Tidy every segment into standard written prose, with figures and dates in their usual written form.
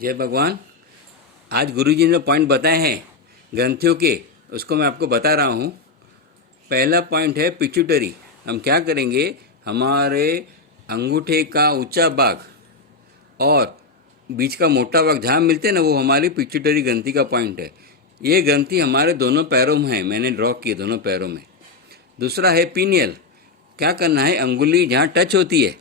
जय भगवान। आज गुरुजी ने पॉइंट बताए हैं ग्रंथियों के, उसको मैं आपको बता रहा हूँ। पहला पॉइंट है पिट्यूटरी। हम क्या करेंगे, हमारे अंगूठे का ऊंचा भाग और बीच का मोटा भाग जहाँ मिलते हैं ना, वो हमारी पिट्यूटरी ग्रंथि का पॉइंट है। ये ग्रंथि हमारे दोनों पैरों में है, मैंने ड्रॉ किए दोनों पैरों में। दूसरा है पीनियल। क्या करना है, अंगुली जहाँ टच होती है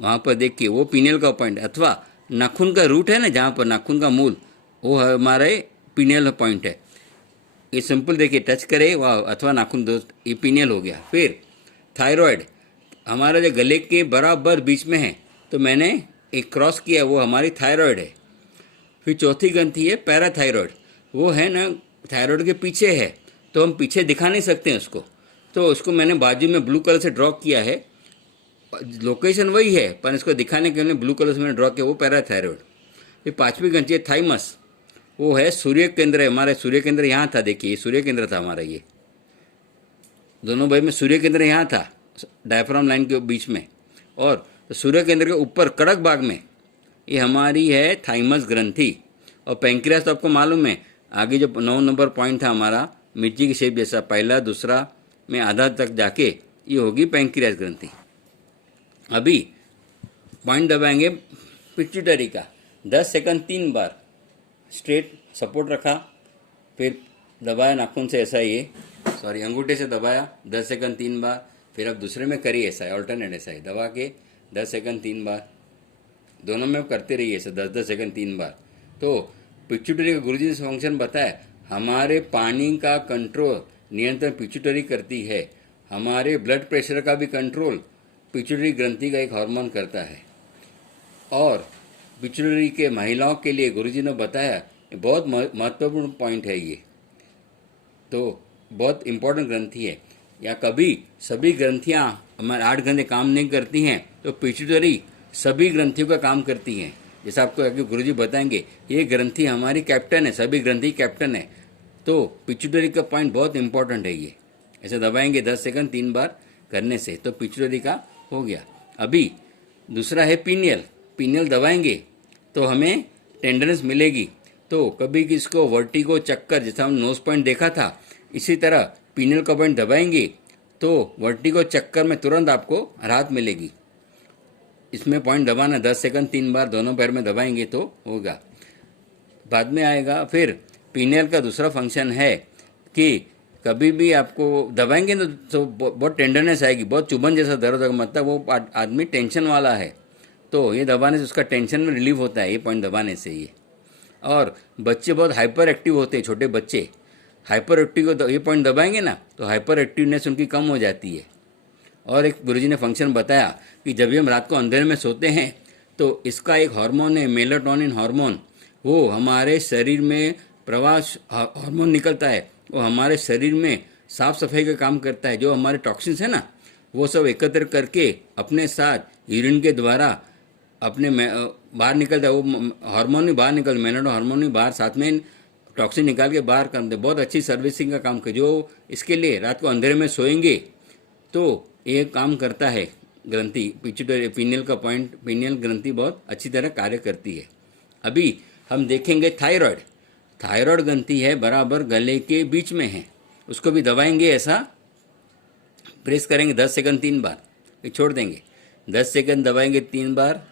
वहाँ पर देखिए, वो पीनियल का पॉइंट। अथवा नाखून का रूट है ना, जहाँ पर नाखून का मूल, वो हमारे पीनियल पॉइंट है। ये सिंपल देखिए, टच करे वाह, अथवा नाखून दोस्त, ये पीनियल हो गया। फिर थायराइड हमारे जो गले के बराबर बीच में है, तो मैंने एक क्रॉस किया, वो हमारी थायराइड है। फिर चौथी ग्रंथि है पैराथायराइड। वो है ना, थायराइड के पीछे है, तो हम पीछे दिखा नहीं सकते हैं उसको, तो उसको मैंने बाजू में ब्लू कलर से ड्रॉ किया है। लोकेशन वही है, पर इसको दिखाने के लिए ब्लू कलर से मैंने ड्रॉ किया, वो पैराथायराइड। फिर पांचवी ग्रंथि है थाइमस। वो है सूर्य केंद्र है, हमारे सूर्य केंद्र यहाँ था, देखिए सूर्य केंद्र था हमारा। ये दोनों भाई में सूर्य केंद्र यहाँ था, डायफ्राम लाइन के बीच में, और सूर्य केंद्र के ऊपर कड़क भाग में ये हमारी है थाइमस ग्रंथि। और पैंक्रियास तो आपको मालूम है, आगे जो 9 नंबर पॉइंट था हमारा, मिर्ची की शेप जैसा, पहला दूसरा में आधा तक जाके ये होगी पैंक्रियास ग्रंथि। अभी पॉइंट दबाएंगे पिट्यूटरी का। 10 सेकंड 3 बार स्ट्रेट सपोर्ट रखा, फिर दबाया नाखून से ऐसा, ये सॉरी अंगूठे से दबाया 10 सेकंड 3 बार। फिर अब दूसरे में करिए ऐसा है, ऑल्टरनेट ऐसा है, दबा के 10 सेकंड 3 बार, दोनों में करते रहिए ऐसे 10-10 सेकंड 3 बार। तो पिट्यूटरी का गुरुजी ने फंक्शन बताया, हमारे पानी का कंट्रोल नियंत्रण पिट्यूटरी करती है। हमारे ब्लड प्रेशर का भी कंट्रोल पिट्यूटरी ग्रंथि का एक हार्मोन करता है। और पिट्यूटरी के महिलाओं के लिए गुरुजी ने बताया, बहुत महत्वपूर्ण पॉइंट है ये, तो बहुत इम्पोर्टेंट ग्रंथि है। या कभी सभी ग्रंथियाँ हमारे 8 घंटे काम नहीं करती हैं, तो पिट्यूटरी सभी ग्रंथियों का काम करती हैं। जैसा आपको आगे गुरुजी बताएंगे, ये ग्रंथि हमारी कैप्टन है, सभी ग्रंथि कैप्टन है। तो पिट्यूटरी का पॉइंट बहुत इंपॉर्टेंट है ये। ऐसे दबाएंगे 10 सेकंड 3 बार करने से, तो पिट्यूटरी का हो गया। अभी दूसरा है पीनियल। पीनियल दबाएंगे तो हमें टेंडरनेस मिलेगी। तो कभी किसको वर्टिगो, चक्कर, जैसा हम नोज पॉइंट देखा था, इसी तरह पीनियल का पॉइंट दबाएंगे तो वर्टिगो, चक्कर में तुरंत आपको राहत मिलेगी। इसमें पॉइंट दबाना 10 सेकंड 3 बार दोनों पैर में दबाएंगे तो होगा, बाद में आएगा। फिर पीनियल का दूसरा फंक्शन है कि कभी भी आपको दबाएंगे ना तो बहुत टेंडरनेस आएगी, बहुत चुभन जैसा दर्द होगा, मतलब वो आदमी टेंशन वाला है, तो ये दबाने से उसका टेंशन में रिलीफ होता है, ये पॉइंट दबाने से ये। और बच्चे बहुत हाइपर एक्टिव होते हैं, छोटे बच्चे हाइपर एक्टिव को ये पॉइंट दबाएंगे ना, तो हाइपर एक्टिवनेस उनकी कम हो जाती है। और एक गुरुजी ने फंक्शन बताया कि जब भी हम रात को अंधेरे में सोते हैं, तो इसका एक हार्मोन है मेलाटोनिन हार्मोन, वो हमारे शरीर में प्रवास हार्मोन निकलता है, वो हमारे शरीर में साफ सफाई का काम करता है। जो हमारे टॉक्सिन्स है ना, वो सब एकत्र करके अपने साथ यूरिन के द्वारा अपने बाहर निकलता है। वो हार्मोन भी बाहर निकल, मेलाटोनिन हार्मोन भी बाहर, साथ में टॉक्सिन निकाल के बाहर करते, बहुत अच्छी सर्विसिंग का काम कर। जो इसके लिए रात को अंधेरे में सोएंगे तो ये काम करता है ग्रंथि पिट्यूटरी, पीनियल का पॉइंट, पीनियल ग्रंथि बहुत अच्छी तरह कार्य करती है। अभी हम देखेंगे थायराइड। थायराइड ग्रंथि है बराबर गले के बीच में है, उसको भी दबाएंगे, ऐसा प्रेस करेंगे 10 सेकंड 3 बार, फिर छोड़ देंगे 10 सेकंड, दबाएंगे 3 बार,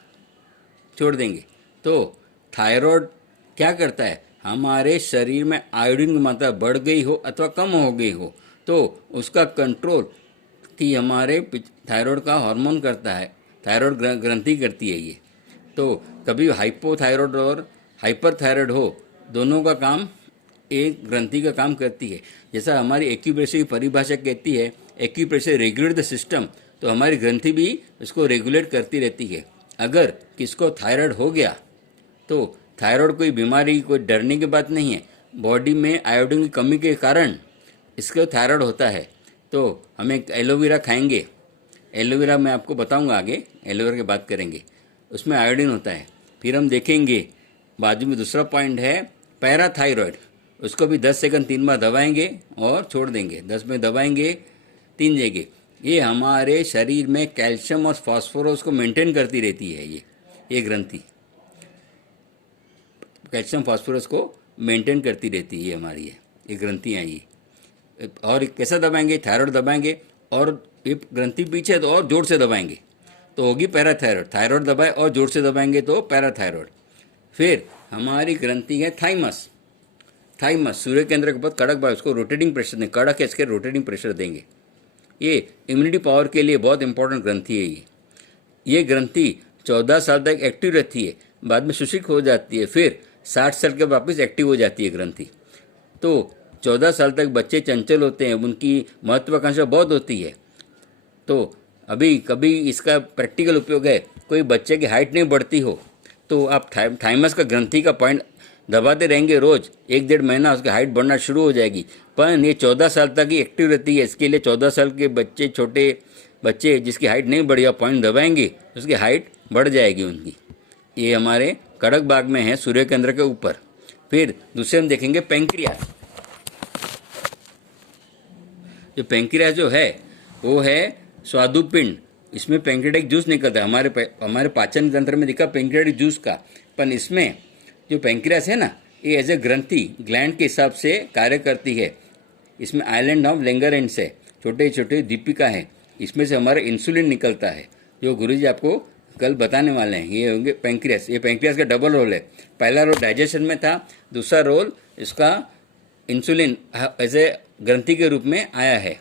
छोड़ देंगे। तो थायराइड क्या करता है, हमारे शरीर में आयोडीन की मात्रा बढ़ गई हो अथवा कम हो गई हो, तो उसका कंट्रोल कि हमारे थायराइड का हार्मोन करता है, थायराइड ग्रंथि करती है ये। तो कभी हाइपोथायराइड और हाइपरथायराइड हो, दोनों का काम एक ग्रंथि का काम करती है। जैसा हमारी एक्यूप्रेशर की परिभाषा कहती है, एक्यूप्रेशर रेगुलेट द सिस्टम, तो हमारी ग्रंथि भी इसको रेगुलेट करती रहती है। अगर किसको थायराइड हो गया, तो थायराइड कोई बीमारी, कोई डरने की बात नहीं है, बॉडी में आयोडीन की कमी के कारण इसको थायराइड होता है। तो हम एक एलोवेरा खाएंगे, एलोवेरा मैं आपको बताऊंगा आगे, एलोवेरा की बात करेंगे, उसमें आयोडीन होता है। फिर हम देखेंगे बाजू में दूसरा पॉइंट है पैराथायराइड, उसको भी 10 सेकंड 3 बार दबाएंगे और छोड़ देंगे, 10 में दबाएंगे 3 जगह। ये हमारे शरीर में कैल्शियम और फास्फोरस को मेंटेन करती रहती है ये ग्रंथि। कैल्शियम फास्फोरस को मेंटेन करती रहती है हमारी ये ग्रंथियाँ ये। और कैसा दबाएंगे, थायराइड दबाएंगे, और ये ग्रंथि पीछे है तो और जोर से दबाएंगे तो होगी पैराथायरॉयड। थायराइड दबाए और जोर से दबाएंगे तो पैराथायरॉयड। फिर हमारी ग्रंथि है थाइमस। थाइमस सूर्य केंद्र के ऊपर कड़क भाग, उसको रोटेटिंग प्रेशर देंगे, कड़क इसके रोटेटिंग प्रेशर देंगे। ये इम्यूनिटी पावर के लिए बहुत इंपॉर्टेंट ग्रंथि है ये ग्रंथि 14 साल तक एक्टिव रहती है, बाद में शुष्क हो जाती है, फिर 60 साल के वापस एक्टिव हो जाती है ग्रंथि। तो 14 साल तक बच्चे चंचल होते हैं, उनकी महत्वाकांक्षा बहुत होती है। तो अभी कभी इसका प्रैक्टिकल उपयोग है, कोई बच्चे की हाइट नहीं बढ़ती हो तो आप थाइमस का ग्रंथि का पॉइंट दबाते रहेंगे रोज 1-1.5 महीना, उसकी हाइट बढ़ना शुरू हो जाएगी। पर ये 14 साल तक ही एक्टिव रहती है, इसके लिए 14 साल के बच्चे, छोटे बच्चे जिसकी हाइट नहीं बढ़ी, आप पॉइंट दबाएंगे उसकी हाइट बढ़ जाएगी उनकी। ये हमारे कड़क बाग में है सूर्य केंद्र के ऊपर। फिर दूसरे हम देखेंगे पेंक्रियास। जो पेंक्रियास जो है वो है स्वादुपिंड, इसमें पेंक्रियाटिक जूस निकलता है। हमारे पाचन तंत्र में दिखा पेंक्रियाटिक जूस का, पर इसमें जो पेंक्रियास है ना, ये एज ए ग्रंथि ग्लैंड के हिसाब से कार्य करती है। इसमें आइलैंड ऑफ लैंगरहैंस है, छोटे छोटे दीपिका है, इसमें से हमारा इंसुलिन निकलता है, जो गुरुजी आपको कल बताने वाले हैं। ये होंगे पेंक्रियास। ये पेंक्रियास का डबल रोल है, पहला रोल डाइजेशन में था, दूसरा रोल इसका इंसुलिन एज ए ग्रंथि के रूप में आया है।